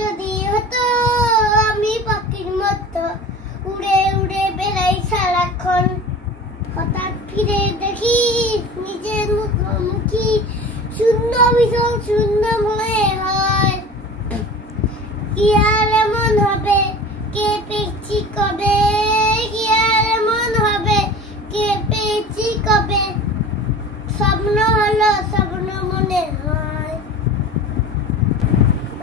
যদি হতো আমি পাখির মতো উড়ে উড়ে বেড়াই সারাক্ষণ, হঠাৎ ফিরে দেখি নিজের মুখোমুখি, শূন্য ভীষণ শূন্য মনে হয়। কি আর এমন হবে, কে পেয়েছি কবে, কি আর এমন হবে, কে পেয়েছি কবে, স্বপ্ন হলো স্বপ্ন মনে হয়।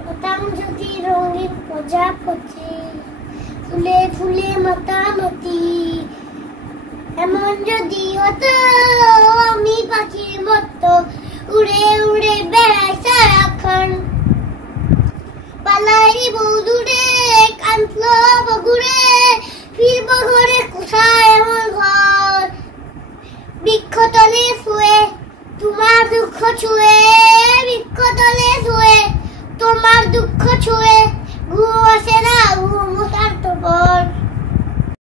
হতাম যদি রঙিন প্রজাপতি, ফুলে ফুলে মাতামাতি, এমন যদি হতো